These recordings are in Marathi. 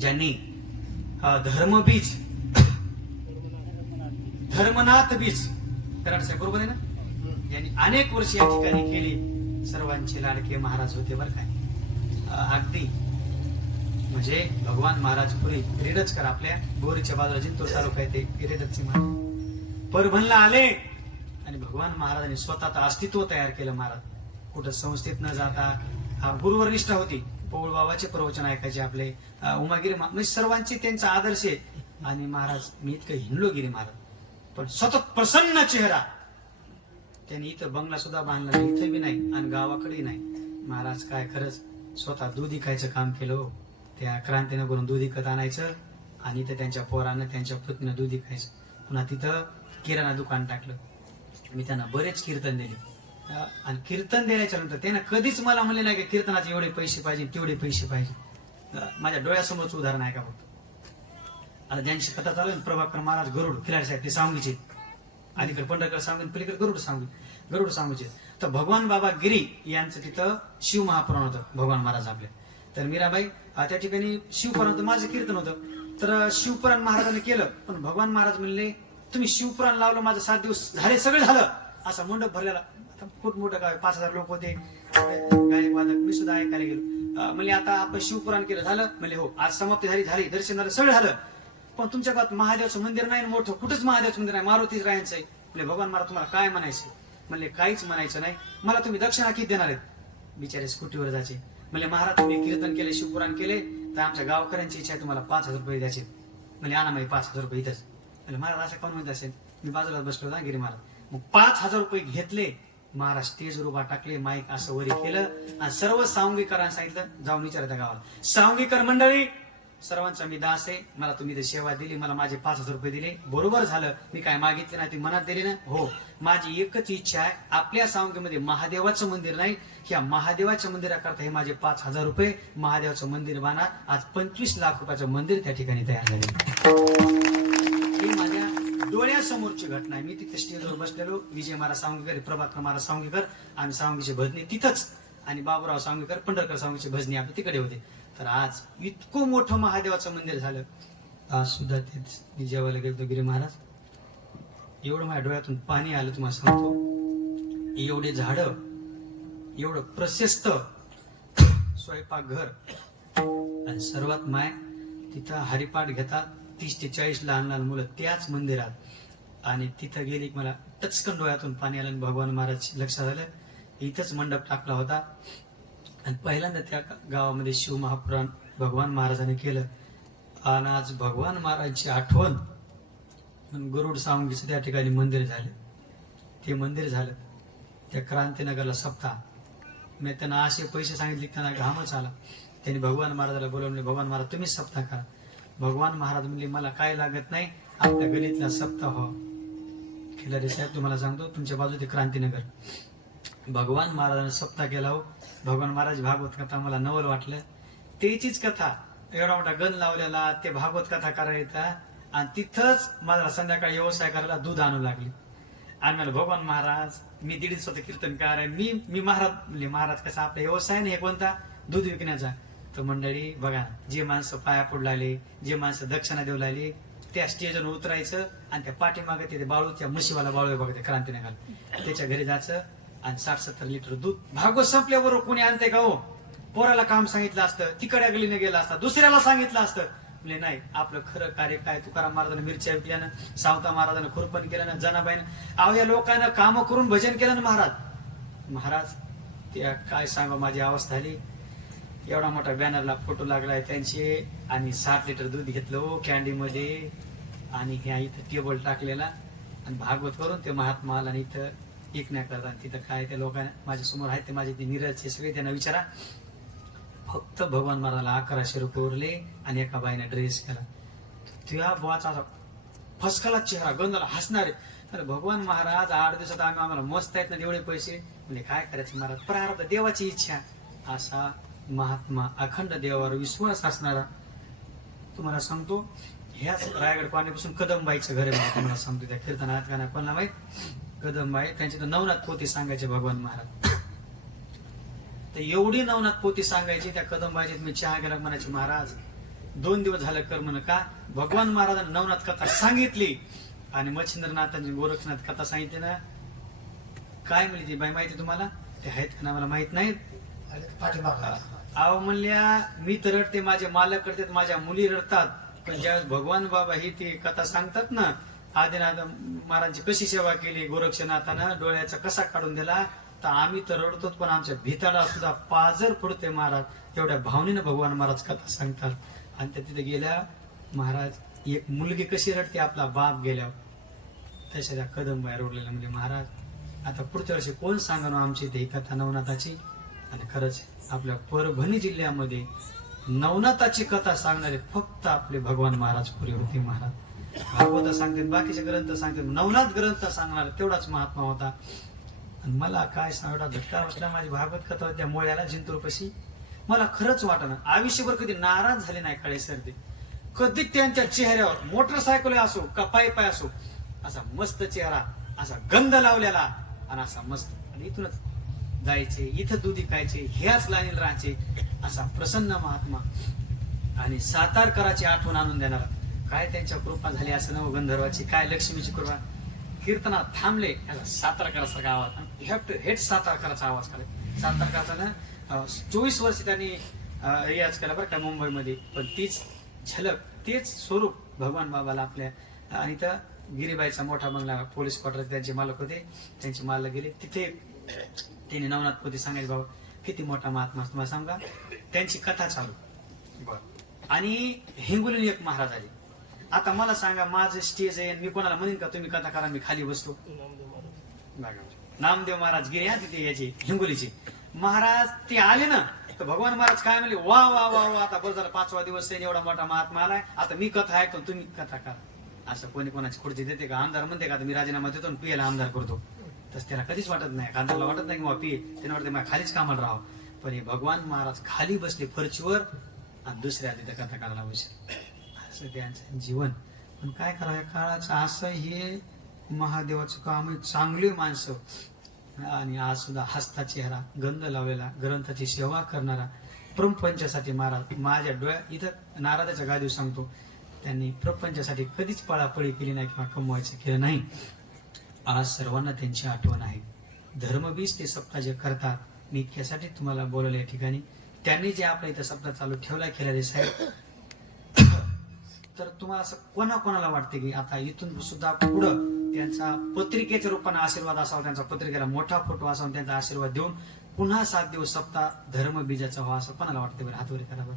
ज्यांनी धर्मबीज धर्मनाथ बीज कराड साहेब बरोबर आहे ना? यांनी अनेक वर्ष या ठिकाणी केली. सर्वांचे लाडके महाराज होते बरं काय अगदी. म्हणजे भगवान महाराज पुरी किरीडच कर आपल्या. बोरीच्या बाजूला जिंतूर तालुका येते ते महाराज परभणला आले आणि भगवान महाराजांनी स्वतःचं अस्तित्व तयार केलं महाराज. कुठं संस्थेत न जाता गुरुवर निष्ठा होती. पौळ बाबाचे प्रवचन ऐकायचे आपले. उमागिरी म्हणजे सर्वांचे त्यांचा आदर्श आहे. आणि महाराज मी इतकं हिंडलो गिरी महाराज. पण सतत प्रसन्न चेहरा. त्यांनी इथं बंगला सुद्धा बांधला नाही इथं बी नाही आणि गावाकडेही नाही. महाराज काय खरंच स्वतः दूध इकायचं काम केलं हो. त्या क्रांतीनं करून दूध इकत आणायचं आणि इथं त्यांच्या पोरानं त्यांच्या पत्नीनं दूध इकायचं पुन्हा तिथं किराणा दुकान टाकलं. मी त्यांना बरेच कीर्तन दिले. आणि कीर्तन दिल्याच्या नंतर त्यानं कधीच मला म्हणले नाही की कीर्तनाचे एवढे पैसे पाहिजे तेवढे पैसे पाहिजे. माझ्या डोळ्यासमोरच उदाहरण आहे का फक्त आता ज्यांची कथा चालू आहे ना, प्रभाकर महाराज गरुड खिलाडी साहेब ते सांगूचे. अलीकडे पंढरकर सांगून पलीकडे गरुड सांगू गरुड सांगूचे. तर भगवान बाबा गिरी यांचं तिथं शिव महापुराण होतं भगवान महाराज आपले. तर मीराबाई त्या ठिकाणी शिवपुराण होतं माझं कीर्तन होतं. तर शिवपुराण महाराजांनी केलं पण भगवान महाराज म्हणले तुम्ही शिवपुराण लावलं माझं सात दिवस झाले सगळं झालं. असा मंडप भरलेला. आता खूप मोठं गाव आहे, पाच हजार लोक होते. गायक वादक मी सुद्धा ऐकायला गेलो. म्हणजे आता आपण शिवपुराण केलं झालं? म्हणजे हो आज समाप्ती झाली झाली दर्शन झालं सगळं झालं. पण तुमच्या गावात महादेवाचं मंदिर नाही मोठं कुठंच महादेवाचं मंदिर नाही मारुतीच राहायचं आहे. म्हणजे भगवान मला तुम्हाला काय म्हणायचं? म्हणजे काहीच म्हणायचं नाही. मला तुम्ही दक्षिणा किती देणार आहेत? बिचारे स्कूटीवर जायचे. म्हणजे महाराज तुम्ही कीर्तन केले शिवपुराण केले तर आमच्या गावकऱ्यांची इच्छा आहे तुम्हाला पाच हजार रुपये द्यायचे. म्हणजे आणा माहिती पाच हजार रुपये इथंच. म्हणजे महाराज असं कोण म्हणत असेल? मी बाजूला बसलो ना गिरी महाराज मग पाच हजार रुपये घेतले महाराज स्टेजवर उभा टाकले माईक असं वरी केलं आणि सर्व सावंगीकरांना सांगितलं जाऊन विचारा त्या गावाला. सावंगीकर मंडळी सर्वांचा मी दास आहे मला तुम्ही ते सेवा दिली मला माझे पाच हजार रुपये दिले. बरोबर झालं मी काय मागितले नाही ती मनात दिली ना? हो. माझी एकच इच्छा आहे आपल्या सावंगीमध्ये महादेवाचं मंदिर नाही ह्या महादेवाच्या मंदिराकरता हे माझे पाच हजार रुपये महादेवाचं मंदिर बांधा. आज पंचवीस लाख रुपयाचं मंदिर त्या ठिकाणी तयार झाले डोळ्यासमोरची घटना आहे. मी तिथे स्टेजवर बसलेलो. विजय महाराज सावंगीकर प्रभाकर महाराज सावंगीकर. आणि सावंगीचे भजनी तिथंच. आणि बाबूराव सावंगीकर पंढरकर सावंगीचे भजनी आपले तिकडे होते. तर आज इतकं मोठं महादेवाचं मंदिर झालं. आज सुद्धा ते मी जेवायला गेलो गिरी महाराज. एवढं माझ्या डोळ्यातून पाणी आलं तुम्हाला सांगतो. एवढे झाड एवढं प्रशस्त स्वयंपाकघर. आणि सर्वात माय तिथं हरिपाठ घेतात. तीस ते चाळीस लहान लहान मुलं त्याच मंदिरात. आणि तिथं गेली मला टचकन डोळ्यातून पाणी आलं आणि भगवान महाराज लक्षात आलं. इथंच मंडप टाकला होता. आणि पहिल्यांदा त्या गावामध्ये शिव महापुराण भगवान महाराजांनी केलं. आणि आज भगवान महाराजांची आठवण गरुड सावंगीचं त्या ठिकाणी मंदिर झालं. ते मंदिर झालं. त्या क्रांतीनगरला सप्ताह मी त्यांना असे पैसे सांगितले त्यांना घामच आला. त्यांनी भगवान महाराजाला बोलवले भगवान महाराज तुम्हीच सप्ताह करा. भगवान महाराज म्हणले मला काय लागत नाही? आपल्या गलीतला सप्ताह हो खिलारी साहेब तुम्हाला सांगतो तुमच्या बाजू ते क्रांतीनगर. भगवान महाराजांना सप्ताह केला हो. भगवान महाराज भागवत कथा मला नवल वाटलं. त्याचीच कथा एवढा मोठा गण लावलेला ते भागवत कथा करायचा आणि तिथंच मला संध्याकाळी व्यवसाय करायला दूध आणू लागले. आणि मला भगवान महाराज मी दीड स्वतः कीर्तनकार आहे मी मी महाराज म्हणजे महाराज कसा आपला व्यवसाय नाही हे कोणता? दूध विकण्याचा. तर मंडळी बघा जे माणसं पाया पडू लागले जे माणसं दक्षिणा देऊ लागले त्या स्टेजवर उतरायचं आणि त्या पाठीमागे तिथे बाळू त्या म्हशीवाला बाळू बघा त्या घाल त्याच्या घरी जायचं आणि साठ सत्तर लिटर दूध भागवत संपल्याबरोबर कोणी आणते का हो? पोराला काम सांगितलं असतं तिकड्या गलीने गेला असता दुसऱ्याला सांगितलं असतं. म्हणजे नाही आपलं खरं कार्य काय? तुकाराम महाराजांना मिरच्या विकल्यानं सावता महाराजांना खुरपण केलं जनाबाईनं अहो या लोकांना काम करून भजन केलं ना महाराज? महाराज त्या काय सांगा माझी अवस्था झाली एवढा मोठा बॅनरला फोटो लागलाय त्यांचे. आणि सात लिटर दूध घेतलं हो कॅन्डीमध्ये आणि ह्या इथं टेबल टाकलेला. आणि भागवत करून ते महात्मा आला आणि इथं विकण्या करतात. तिथं काय ते लोकांना माझ्यासमोर आहेत ते माझे ते नीरजचे सगळे त्यांना विचारा. फक्त भगवान महाराजला अकराशे रुपये उरले आणि एका बाईने ड्रेस केला. त्या बुवाचा असा फसकाला चेहरा गंधाला हसणारे तर भगवान महाराज आठ दिवसात आम्ही आम्हाला मस्त आहेत ना एवढे पैसे. म्हणजे काय करायचं महाराज? प्रार्थ देवाची इच्छा. असा महात्मा अखंड देवावर विश्वास असणारा तुम्हाला सांगतो ह्याच रायगड पाण्यापासून कदमबाईचं घर आहे तुम्हाला सांगतो त्या कीर्तनात गाणं कोणाला माहीत कदमबाई त्यांचे तर नवनाथ पोती सांगायचे भगवान महाराज. तर एवढी नवनाथ पोती सांगायची त्या कदमबाईची मी चहा गेला म्हणायचे महाराज दोन दिवस झालं कर्मन का? भगवान महाराजांनी नवनाथ कथा सांगितली आणि मच्छिंद्रनाथांनी गोरक्षनाथ कथा सांगितली ना. काय म्हणली ती बाई माहिती तुम्हाला? ते आहेत का ना मला माहीत नाहीत. पाठीमागं. आव म्हणल्या मी तर रडते माझे मालक रडतात माझ्या मुली रडतात. पण ज्यावेळेस भगवान बाबा ही ती कथा सांगतात ना आदिनाथ महाराजांची कशी सेवा केली गोरक्षनाथानं डोळ्याचा कसा काढून दिला तर आम्ही तर रडतो पण आमच्या भिताला सुद्धा पाजर पडते महाराज. एवढ्या भावनेनं भगवान महाराज कथा सांगतात. आणि त्या तिथे गेल्या महाराज एक मुलगी कशी रडते आपला बाप गेल्यावर तशा त्या कदम बाहेर उरलेल्या म्हणजे महाराज आता पुढच्या वर्षी कोण सांगा आमची ते कथा नवनाथाची? आणि खरंच आपल्या परभणी जिल्ह्यामध्ये नवनाथाची कथा सांगणारे फक्त आपले भगवान महाराज पुरे होते महाराज. भागवत सांगतात बाकीचे ग्रंथ सांगतात नवनाथ ग्रंथ सांगणार तेवढाच महात्मा होता. आणि मला काय सांगता धक्का बसला माझी भागवत कथा होत्या मोळ्याला जिंतूरपाशी. मला खरंच वाटणं आयुष्यभर कधी नाराज झाले नाही काळे सर ते. कधी त्यांच्या चेहऱ्यावर मोटरसायकल असो का पाय पाय असो असा मस्त चेहरा असा गंध लावलेला आणि असा मस्त आणि इथूनच जायचे इथं दुधी खायचे ह्याच लाईनीला राहायचे असा प्रसन्न महात्मा आणि सातारकराची आठवण आणून देणारा. काय त्यांच्या कृपा झाली असं नव गंधर्वाची काय लक्ष्मीची कृपा? कीर्तनात थांबले याला सातारकरासारखा आवाज. हॅव टू हेट सातारकराचा आवाज करा. सातारकराचा ना चोवीस वर्ष त्यांनी रियाज केला बरं का मुंबईमध्ये. पण तीच झलक तेच स्वरूप भगवान बाबाला आपल्या आणि तर गिरीबाईचा मोठा बंगला पोलीस क्वार्टर त्यांचे मालक होते. त्यांचे मालक गेले. तिथे त्यांनी नवनाथ पोती सांगायचे बाबा किती मोठा महात्मा असतो मला सांगा त्यांची कथा चालू. आणि हिंगोलीने एक महाराज आले. आता मला सांगा माझं स्टेज आहे मी कोणाला म्हणेन का तुम्ही कथा करा मी खाली बसतो. नामदेव महाराज. गिरे हा तिथे याचे हिंगोलीचे. महाराज ते आले ना तर भगवान महाराज काय म्हणले वा वा वा वा आता बरं झालं पाचवा दिवस आहे एवढा मोठा महात्मा आलाय आता मी कथा ऐकतो तुम्ही कथा करा. असं कोणी कोणाची खुर्ची देते का? आमदार म्हणते का मी राजीनामा देतो आणि पियाला आमदार करतो. तसं त्याला कधीच वाटत नाही. खासदारला वाटत नाही की बाबा पिये त्याने वाटतं मला खालीच कामाला राहावं. पण हे भगवान महाराज खाली बसले फरचीवर आणि दुसऱ्या तिथं कथा करायला बसले. असं त्यांचं जीवन. पण काय करावं या काळाचं असं हे महादेवाचं काम आहे. चांगली माणसं. आणि आज सुद्धा हसता चेहरा गंध लावलेला ग्रंथाची सेवा करणारा प्रपंचासाठी महाराज माझ्या डोळ्या इथं नाराजाच्या गादीव सांगतो त्यांनी प्रपंचासाठी कधीच पळापळी केली नाही किंवा कमवायचं केलं नाही. आज सर्वांना त्यांची आठवण आहे. धर्मबीज ते सप्ताह जे करतात मी त्यासाठी तुम्हाला बोलवलं या ठिकाणी. त्यांनी जे आपल्या इथं सप्ताह चालू ठेवला केला साहेब तर तुम्हाला असं कोणाकोणाला वाटते की आता इथून सुद्धा पुढं त्यांचा पत्रिकेच्या रूपाने आशीर्वाद असावा त्यांचा पत्रिकेला मोठा फोटो असावा त्यांचा आशीर्वाद देऊन पुन्हा सात दिवस सप्ताह धर्म बीजाचा व्हा असं कोणाला वाटतं बरं? हातवरी करा बरं.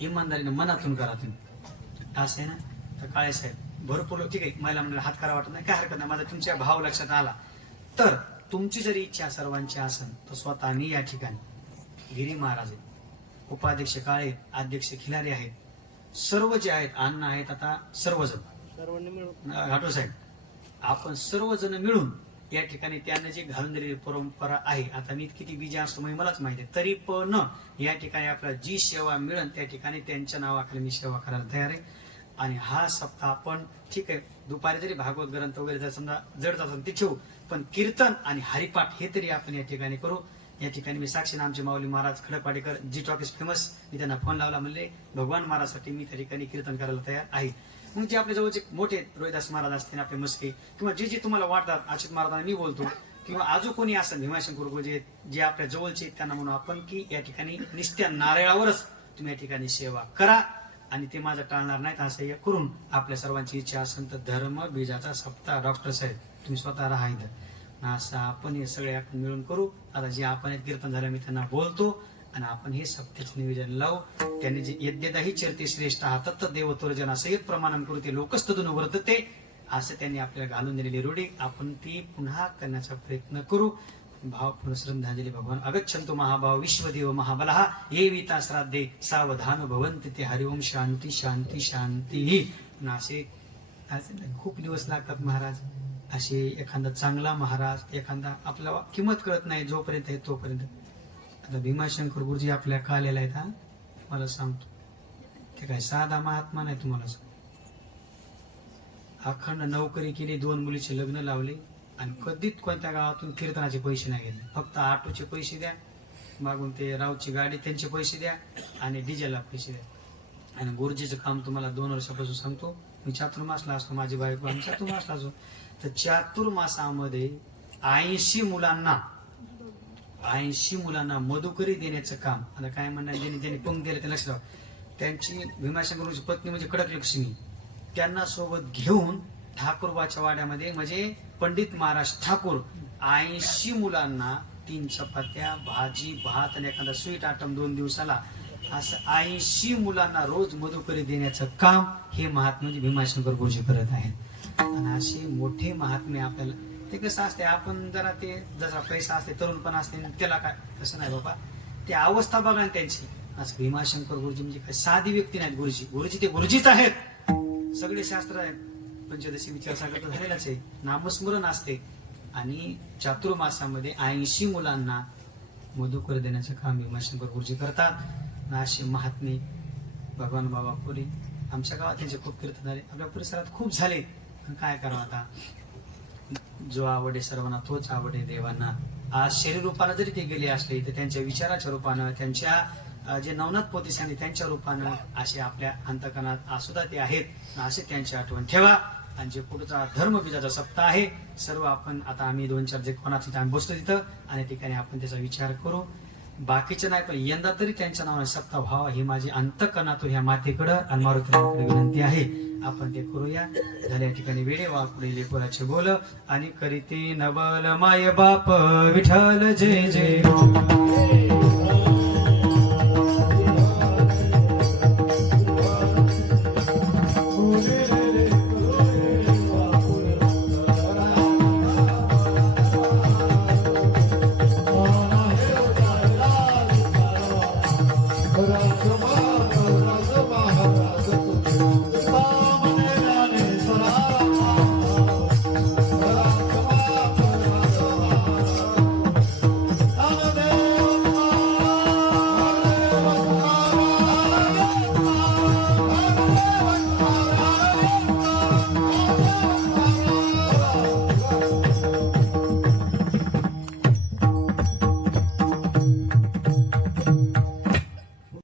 इमानदारीने मनातून करा तुम्ही. असं आहे ना? तर काळे साहेब भरपूर लोक ठीक आहे महिला मंडळ हात करा वाटत नाही काय हरकत नाही माझा तुमच्या भाव लक्षात आला. तर तुमची जरी इच्छा सर्वांची असेल तर स्वतः मी या ठिकाणी गिरी महाराज आहेत उपाध्यक्ष काळे अध्यक्ष खिलारे आहेत सर्व जे आहेत अण्णा आहेत आता सर्वजण. घाटो साहेब आपण सर्वजण मिळून या ठिकाणी त्यांना जे घालून दिलेली परंपरा आहे आता मी किती बीजे असतो म्हणजे मलाच माहिती आहे तरी पण या ठिकाणी आपल्याला जी सेवा मिळेल त्या ठिकाणी त्यांच्या नावाखाली मी सेवा करायला तयार आहे. आणि हा सप्ताह आपण ठीक आहे. दुपारी जरी भागवत ग्रंथ वगैरे जर समजा जड असेल ते ठेवू. पण कीर्तन आणि हरिपाठ हे तरी आपण या ठिकाणी करू. या ठिकाणी मी साक्षी आमचे माऊली महाराज खडकवाडेकर जी टॉकीज फेमस मी त्यांना फोन लावला. म्हणले भगवान महाराजसाठी मी त्या ठिकाणी कीर्तन करायला तयार आहे. मग जे आपल्या जवळचे मोठे रोहिदास महाराज असतील आपले मस्के किंवा जे जे तुम्हाला वाटतात अच्युत महाराजांना मी बोलतो किंवा अजून कोणी असं भीमाशंकर गुरुजी जे आपल्या जवळचे आहेत त्यांना म्हणू आपण की या ठिकाणी निस्त्या नारळावरच तुम्ही या ठिकाणी सेवा करा. आणि ते माझं टाळणार नाहीत असं हे करून आपल्या सर्वांची इच्छा असेल तर धर्म बीजाचा सप्ताह डॉक्टर साहेब तुम्ही स्वतः राहा इथं. असं आपण हे सगळे आपण मिळून करू. आता जे आपण हे कीर्तन झालं मी त्यांना बोलतो आणि आपण हे सप्त्याचे निवेदन लावू. त्यांनी जे यज्ञदाही चरते श्रेष्ठ हा तत्त देवतोर्जन असं एक प्रमाणन करू ते लोकस्तदून वर्तते असं त्यांनी आपल्याला घालून दिलेली रूढी. आपण ती पुन्हा करण्याचा प्रयत्न करू. भाव श्रद्धांजली भगवान। अगच्छंतु महाभाव विश्वदेव महाबलहा ये विता श्राद्धे सावधान भवंत ते। हरिओम शांती शांती शांती ही असे खूप दिवस लागतात महाराज। असे एखादा चांगला महाराज एखादा आपल्याला किंमत कळत नाही जोपर्यंत आहे तोपर्यंत। आता भीमाशंकर गुरुजी आपल्या का आलेला आहेत हा? मला सांगतो। ते काय साधा महात्मा नाही तुम्हाला अखंड नोकरी केली दोन मुलीचे लग्न लावले आणि कधीच कोणत्या गावातून कीर्तनाचे पैसे नाही घेतले. फक्त ऑटोचे पैसे द्या मागून ते रावची गाडी त्यांचे पैसे द्या आणि डिझेलला पैसे द्या. आणि गुरुजीचं काम तुम्हाला दोन वर्षापासून सांगतो. मी चातुर्मासला असतो माझी बायको आम्ही चातुर्मासला असतो तर चातुर्मासामध्ये ऐंशी मुलांना ऐंशी मुलांना मधुकरी देण्याचं काम. आता काय म्हणणार ज्यांनी ज्यांनी पंग दिलं ते लक्षात त्यांची भीमाशंकरची पत्नी म्हणजे कडक लक्ष्मी. त्यांना सोबत घेऊन ठाकूरबाच्या वाड्यामध्ये म्हणजे पंडित महाराज ठाकूर ऐंशी मुलांना तीन चपात्या भाजी भात आणि एखादा स्वीट आटम दोन दिवसाला. असं ऐंशी मुलांना रोज मधुकरी देण्याचं काम हे महात्म्य भीमाशंकर गुरुजी करत आहेत. आणि असे मोठे महात्मे आपल्याला ते कसं असते आपण जरा ते जसा पैसा असते तरुण पण असते त्याला काय तसं नाही बाबा. ते अवस्था बघा ना त्यांची. असं भीमाशंकर गुरुजी म्हणजे काय साधी व्यक्ती नाहीत गुरुजी. गुरुजी ते गुरुजीच आहेत. सगळे शास्त्र आहेत. पंचदशी विचारसागर तर झालेलाच आहे. नामस्मरण असते. आणि चातुर्मासामध्ये ऐंशी मुलांना मधुकर देण्याचं काम भीमाशंकर गुरुजी करतात. असे महात्मे भगवान बाबा पुरी आमच्या गावात त्यांचे खूप कीर्तन झाले आपल्या परिसरात खूप झाले. काय करावं आता? जो आवडे सर्वांना तोच आवडे देवांना. आज शरीर रूपानं जरी ते गेले असले तर त्यांच्या विचाराच्या रूपानं त्यांच्या जे नवनाथ पोतीस आणि त्यांच्या रूपानं असे आपल्या अंतकणात असुद्धा ते आहेत. असे त्यांची आठवण ठेवा. आणि जे पुढचा धर्मबीजाचा सप्ताह आहे सर्व आपण आता आम्ही दोन चार जे कोणाचं आम्ही बसतो तिथं आणि ठिकाणी आपण त्याचा विचार करू. बाकीचे नाही पण यंदा तरी त्यांच्या नावाने सप्ताह व्हावा ही माझी अंतकरणातून ह्या मातेकडं आणि मारुतीकडे विनंती आहे. आपण ते करूया. झाल्या ठिकाणी वेळे पुढे लेपुराचे बोल. आणि करीते नवल माय बाप विठ्ठल जय जय